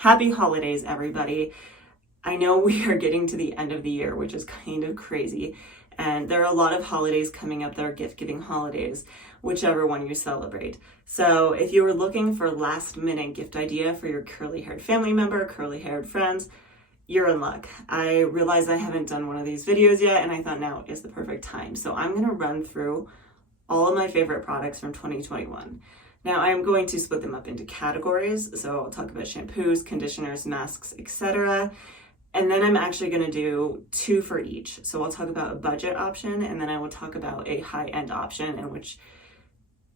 Happy holidays, everybody. I know we are getting to the end of the year, which is kind of crazy. And there are a lot of holidays coming up that are gift-giving holidays, whichever one you celebrate. So if you were looking for a last-minute gift idea for your curly-haired family member, curly-haired friends, you're in luck. I realized I haven't done one of these videos yet, and I thought now is the perfect time. So I'm going to run through all of my favorite products from 2021. Now I'm going to split them up into categories. So I'll talk about shampoos, conditioners, masks, etc. And then I'm actually going to do two for each. So I'll talk about a budget option, and then I will talk about a high-end option, and which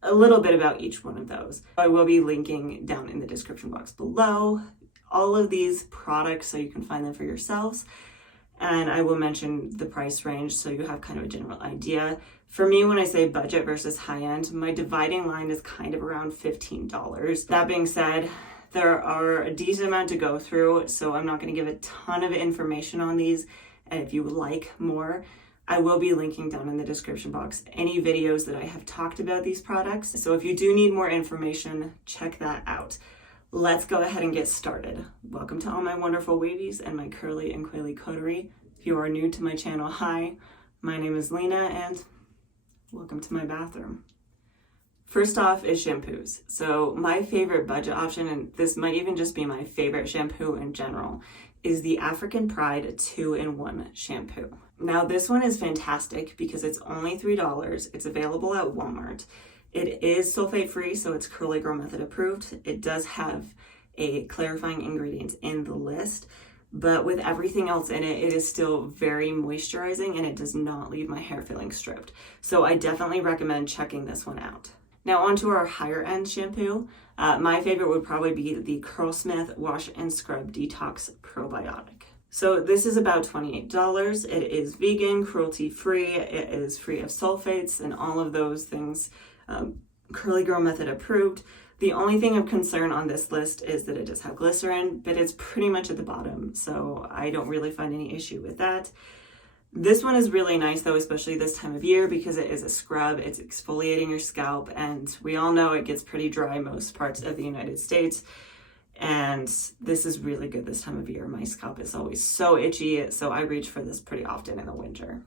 a little bit about each one of those. I will be linking down in the description box below all of these products so you can find them for yourselves. And I will mention the price range so you have kind of a general idea. For me, when I say budget versus high-end, my dividing line is kind of around $15. That being said, there are a decent amount to go through, so I'm not going to give a ton of information on these. And if you would like more, I will be linking down in the description box any videos that I have talked about these products. So if you do need more information, check that out. Let's go ahead and get started. Welcome to all my wonderful wavies and my curly and coily coterie. If you are new to my channel, hi, my name is Lena and welcome to my bathroom. First off is shampoos. So my favorite budget option, and this might even just be my favorite shampoo in general, is the African Pride 2-in-1 shampoo. Now this one is fantastic because it's only $3. It's available at Walmart. It is sulfate-free, so it's Curly Girl Method approved. It does have a clarifying ingredient in the list, but with everything else in it, it is still very moisturizing and it does not leave my hair feeling stripped. So I definitely recommend checking this one out. Now onto our higher end shampoo. My favorite would probably be the Curlsmith Wash and Scrub Detox Probiotic. So this is about $28. It is vegan, cruelty-free, it is free of sulfates and all of those things. Curly Girl Method approved. The only thing of concern on this list is that it does have glycerin, but it's pretty much at the bottom, so I don't really find any issue with that. This one is really nice though, especially this time of year, because it is a scrub, it's exfoliating your scalp, and we all know it gets pretty dry most parts of the United States. And this is really good this time of year. My scalp is always so itchy, so I reach for this pretty often in the winter.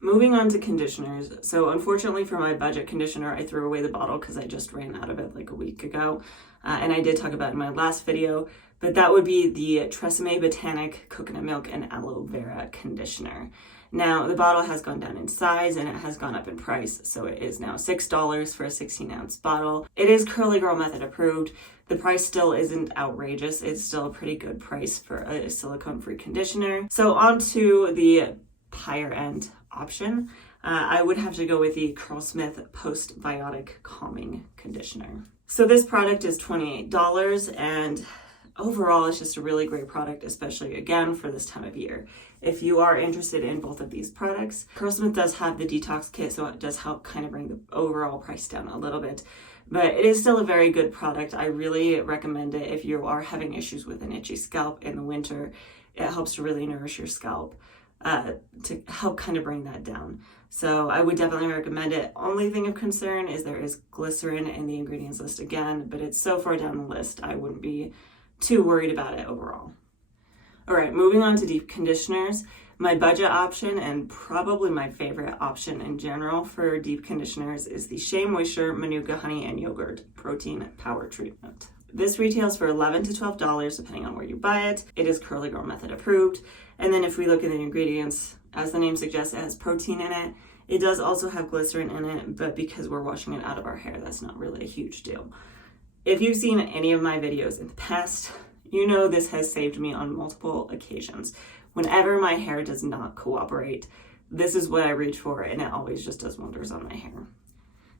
Moving on to conditioners. So unfortunately for my budget conditioner, I threw away the bottle because I just ran out of it like a week ago. And I did talk about it in my last video, but that would be the Tresemme Botanic Coconut Milk and Aloe Vera Conditioner. Now the bottle has gone down in size and it has gone up in price. So it is now $6 for a 16-ounce bottle. It is Curly Girl Method approved. The price still isn't outrageous. It's still a pretty good price for a silicone-free conditioner. So on to the higher end option, I would have to go with the Curlsmith Postbiotic Calming Conditioner. So this product is $28 and overall it's just a really great product, especially again for this time of year. If you are interested in both of these products, Curlsmith does have the detox kit, so it does help kind of bring the overall price down a little bit. But it is still a very good product. I really recommend it if you are having issues with an itchy scalp in the winter. It helps to really nourish your scalp to help kind of bring that down. So I would definitely recommend it. Only thing of concern is there is glycerin in the ingredients list again, but it's so far down the list, I wouldn't be too worried about it overall. All right, moving on to deep conditioners. My budget option and probably my favorite option in general for deep conditioners is the Shea Moisture Manuka Honey and Yogurt Protein Power Treatment. This retails for $11 to $12 depending on where you buy it. It is Curly Girl Method approved. And then if we look at the ingredients, as the name suggests, it has protein in it. It does also have glycerin in it, but because we're washing it out of our hair, that's not really a huge deal. If you've seen any of my videos in the past, you know this has saved me on multiple occasions. Whenever my hair does not cooperate, this is what I reach for, and it always just does wonders on my hair.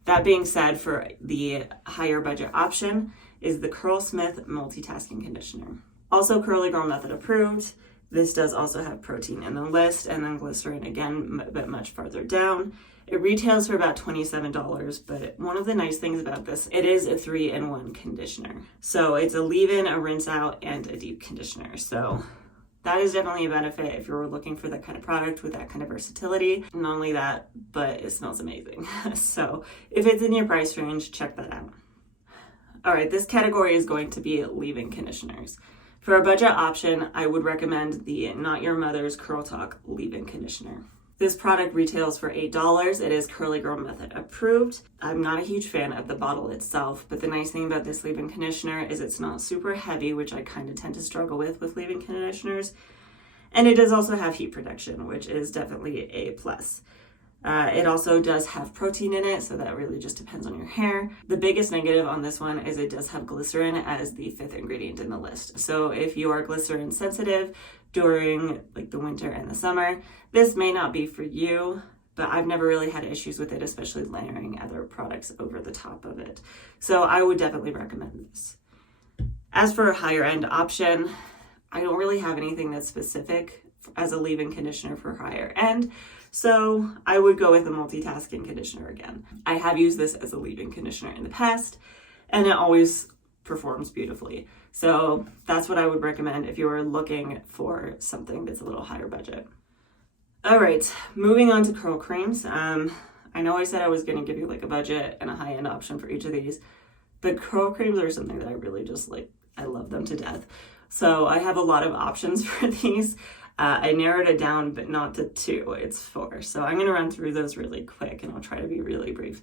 That being said, for the higher budget option is the Curlsmith Multitasking Conditioner. Also Curly Girl Method approved. This does also have protein in the list, and then glycerin again, but much farther down. It retails for about $27, but one of the nice things about this, it is a 3-in-1 conditioner. So it's a leave-in, a rinse out, and a deep conditioner. So that is definitely a benefit if you're looking for that kind of product with that kind of versatility. Not only that, but it smells amazing. So if it's in your price range, check that out. All right, this category is going to be leave-in conditioners. For a budget option, I would recommend the Not Your Mother's Curl Talk Leave-In Conditioner. This product retails for $8. It is Curly Girl Method approved. I'm not a huge fan of the bottle itself, but the nice thing about this leave-in conditioner is it's not super heavy, which I kind of tend to struggle with leave-in conditioners. And it does also have heat protection, which is definitely a plus. It also does have protein in it, so that really just depends on your hair. The biggest negative on this one is it does have glycerin as the 5th ingredient in the list. So if you are glycerin sensitive during like the winter and the summer, this may not be for you, but I've never really had issues with it, especially layering other products over the top of it. So I would definitely recommend this. As for a higher end option, I don't really have anything that's specific as a leave-in conditioner for higher end. So I would go with a multitasking conditioner again. I have used this as a leave-in conditioner in the past, and it always performs beautifully. So that's what I would recommend if you are looking for something that's a little higher budget. All right, moving on to curl creams. I know I said I was going to give you like a budget and a high-end option for each of these, but curl creams are something that I really just like. I love them to death. So I have a lot of options for these. I narrowed it down, but not to 2, it's 4. So I'm going to run through those really quick, and I'll try to be really brief.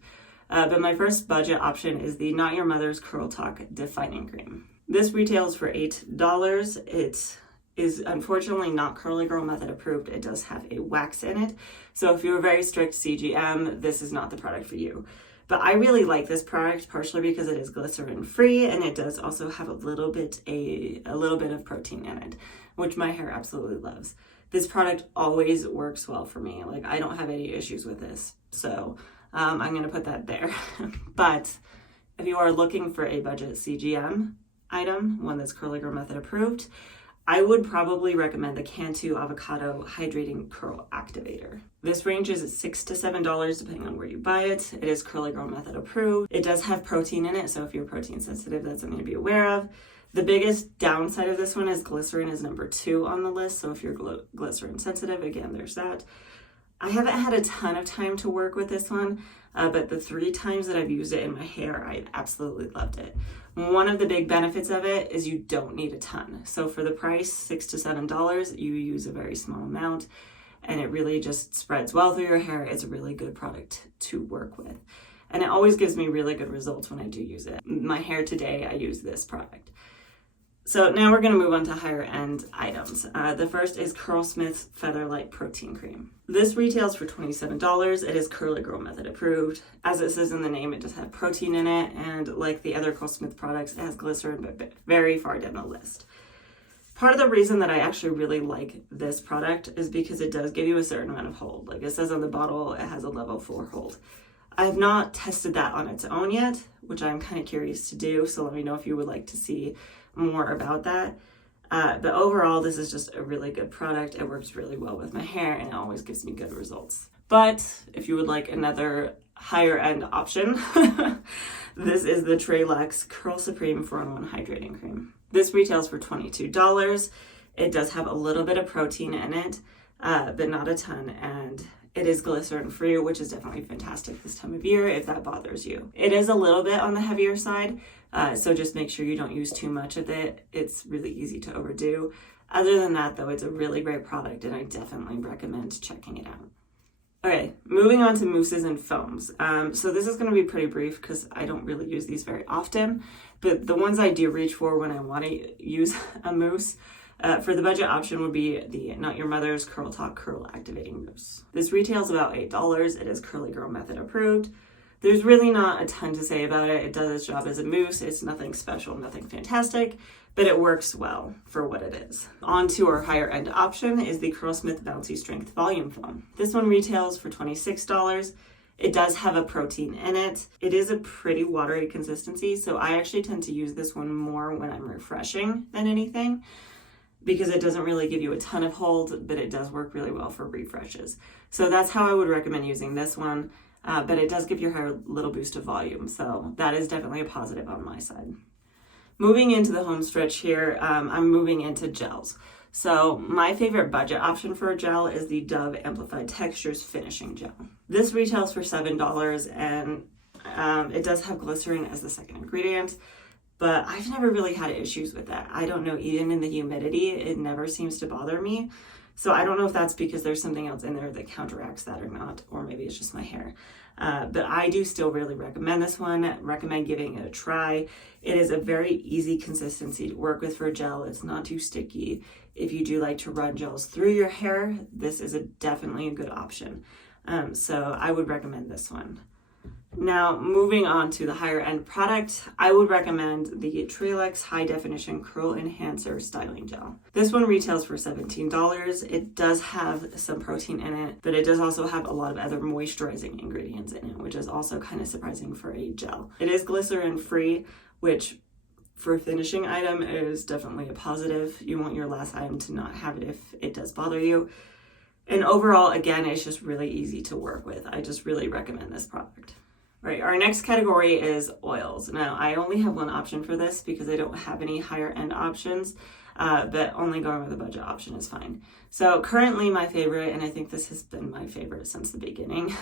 But my first budget option is the Not Your Mother's Curl Talk Defining Cream. This retails for $8. It is unfortunately not Curly Girl Method approved. It does have a wax in it. So if you're a very strict CGM, this is not the product for you. But I really like this product, partially because it is glycerin free, and it does also have a little bit of protein in it, which my hair absolutely loves. This product always works well for me. Like, I don't have any issues with this. So I'm going to put that there. But if you are looking for a budget CGM item, one that's Curly Girl Method approved, I would probably recommend the Cantu Avocado Hydrating Curl Activator. This ranges at $6 to $7 depending on where you buy it. It is Curly Girl Method approved. It does have protein in it, so if you're protein sensitive, that's something to be aware of. The biggest downside of this one is glycerin is number 2 on the list, so if you're glycerin sensitive, again, there's that. I haven't had a ton of time to work with this one, but the 3 times that I've used it in my hair, I've absolutely loved it. One of the big benefits of it is you don't need a ton. So for the price, $6 to $7, you use a very small amount, and it really just spreads well through your hair. It's a really good product to work with. And it always gives me really good results when I do use it. My hair today, I use this product. So now we're going to move on to higher end items. The first is Curlsmith Featherlight Protein Cream. This retails for $27. It is Curly Girl Method approved. As it says in the name, it does have protein in it, and like the other Curlsmith products, it has glycerin, but very far down the list. Part of the reason that I actually really like this product is because it does give you a certain amount of hold. Like it says on the bottle, it has a level 4 hold. I have not tested that on its own yet, which I'm kind of curious to do, so let me know if you would like to see more about that. But overall, this is just a really good product. It works really well with my hair, and it always gives me good results. But if you would like another higher end option, this is the Trelux Curl Supreme 4-in-1 Hydrating Cream. This retails for $22. It does have a little bit of protein in it, but not a ton, and it is glycerin free, which is definitely fantastic this time of year if that bothers you. It is a little bit on the heavier side, so just make sure you don't use too much of it. It's really easy to overdo. Other than that, though, it's a really great product, and I definitely recommend checking it out. Okay, moving on to mousses and foams. So this is going to be pretty brief because I don't really use these very often, but the ones I do reach for when I want to use a mousse for the budget option would be the Not Your Mother's Curl Talk Curl Activating Mousse. This retails about $8. It is Curly Girl Method approved. There's really not a ton to say about it. It does its job as a mousse. It's nothing special, nothing fantastic, but it works well for what it is. On to our higher end option is the Curlsmith Bouncy Strength Volume Foam. This one retails for $26. It does have a protein in it. It is a pretty watery consistency, so I actually tend to use this one more when I'm refreshing than anything, because it doesn't really give you a ton of hold, but it does work really well for refreshes. So that's how I would recommend using this one, but it does give your hair a little boost of volume, so that is definitely a positive on my side. Moving into the home stretch here, I'm moving into gels. So my favorite budget option for a gel is the Dove Amplified Textures Finishing Gel. This retails for $7, and it does have glycerin as the second ingredient, but I've never really had issues with that. I don't know, even in the humidity, it never seems to bother me. So I don't know if that's because there's something else in there that counteracts that or not, or maybe it's just my hair. But I do still really recommend this one, recommend giving it a try. It is a very easy consistency to work with for gel. It's not too sticky. If you do like to run gels through your hair, this is definitely a good option. So I would recommend this one. Now, moving on to the higher end product, I would recommend the Trelex High Definition Curl Enhancer Styling Gel. This one retails for $17. It does have some protein in it, but it does also have a lot of other moisturizing ingredients in it, which is also kind of surprising for a gel. It is glycerin free, which for a finishing item is definitely a positive. You want your last item to not have it if it does bother you. And overall, again, it's just really easy to work with. I just really recommend this product. All right, our next category is oils. Now, I only have one option for this because I don't have any higher end options, but only going with a budget option is fine. So currently my favorite, and I think this has been my favorite since the beginning,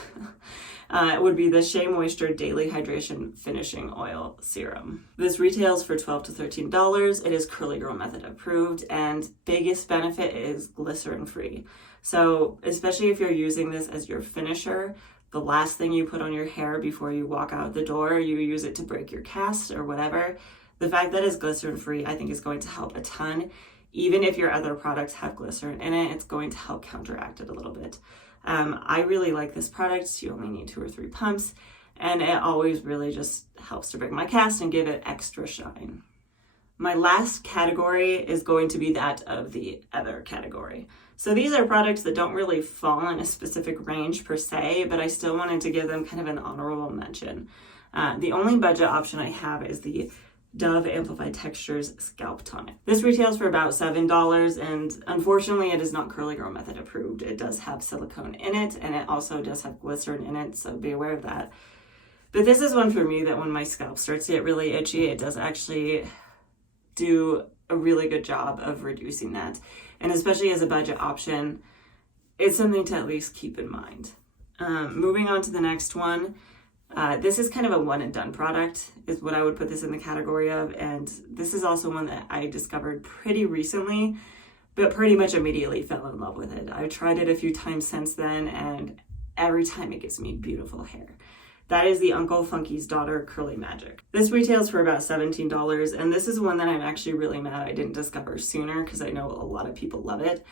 would be the Shea Moisture Daily Hydration Finishing Oil Serum. This retails for $12 to $13. It is Curly Girl Method approved, and biggest benefit is glycerin free. So especially if you're using this as your finisher, the last thing you put on your hair before you walk out the door, you use it to break your cast or whatever. The fact that it's glycerin free, I think, is going to help a ton. Even if your other products have glycerin in it, it's going to help counteract it a little bit. I really like this product. You only need 2 or 3 pumps, and it always really just helps to break my cast and give it extra shine. My last category is going to be that of the other category. So these are products that don't really fall in a specific range per se, but I still wanted to give them kind of an honorable mention. The only budget option I have is the Dove Amplified Textures Scalp Tonic. This retails for about $7, and unfortunately it is not Curly Girl Method approved. It does have silicone in it, and it also does have glycerin in it, so be aware of that. But this is one for me that when my scalp starts to get really itchy, it does actually do a really good job of reducing that. And especially as a budget option, it's something to at least keep in mind. Moving on to the next one, this is kind of a one and done product is what I would put this in the category of. And this is also one that I discovered pretty recently, but pretty much immediately fell in love with it. I've tried it a few times since then, and every time it gives me beautiful hair. That is the Uncle Funky's Daughter Curly Magic. This retails for about $17, and this is one that I'm actually really mad I didn't discover sooner because I know a lot of people love it.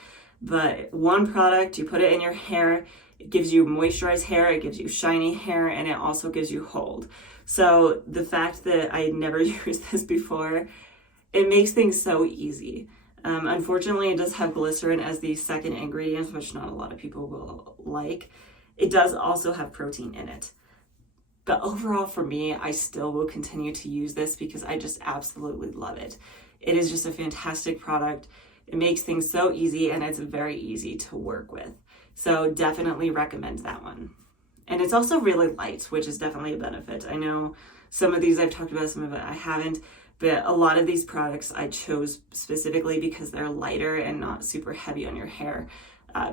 But one product, you put it in your hair, it gives you moisturized hair, it gives you shiny hair, and it also gives you hold. So the fact that I had never used this before, it makes things so easy. Unfortunately, it does have glycerin as the second ingredient, which not a lot of people will like. It does also have protein in it. But overall for me, I still will continue to use this because I just absolutely love it. It is just a fantastic product. It makes things so easy, and it's very easy to work with. So definitely recommend that one. And it's also really light, which is definitely a benefit. I know some of these I've talked about, some of it I haven't, but a lot of these products I chose specifically because they're lighter and not super heavy on your hair.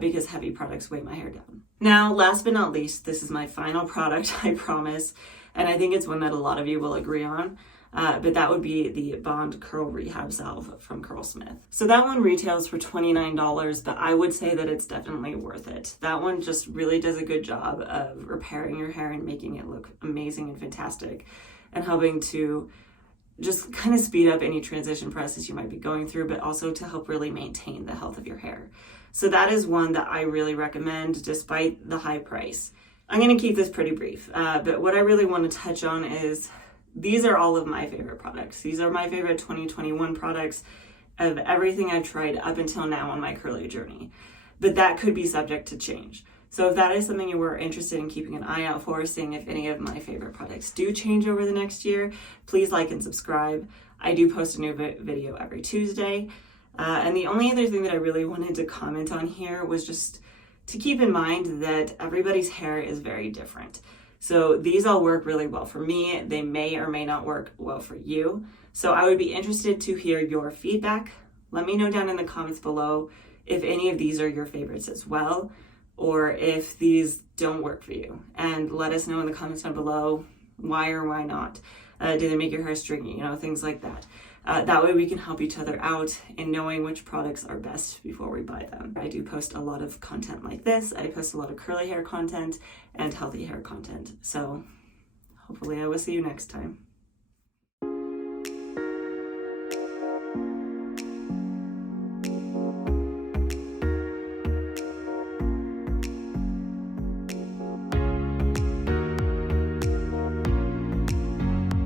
Because heavy products weigh my hair down. Now, last but not least, this is my final product, I promise, and I think it's one that a lot of you will agree on, but that would be the Bond Curl Rehab Salve from Curlsmith. So that one retails for $29, but I would say that it's definitely worth it. That one just really does a good job of repairing your hair and making it look amazing and fantastic, and helping to just kind of speed up any transition process you might be going through, but also to help really maintain the health of your hair. So that is one that I really recommend despite the high price. I'm going to keep this pretty brief, but what I really want to touch on is these are all of my favorite products. These are my favorite 2021 products of everything I've tried up until now on my curly journey. But that could be subject to change. So if that is something you were interested in keeping an eye out for, seeing if any of my favorite products do change over the next year, please like and subscribe. I do post a new video every Tuesday. And the only other thing that I really wanted to comment on here was just to keep in mind that everybody's hair is very different. So these all work really well for me. They may or may not work well for you. So I would be interested to hear your feedback. Let me know down in the comments below if any of these are your favorites as well, or if these don't work for you. And let us know in the comments down below why or why not. Do they make your hair stringy? Things like that. That way we can help each other out in knowing which products are best before we buy them. I do post a lot of content like this. I post a lot of curly hair content and healthy hair content. So hopefully I will see you next time.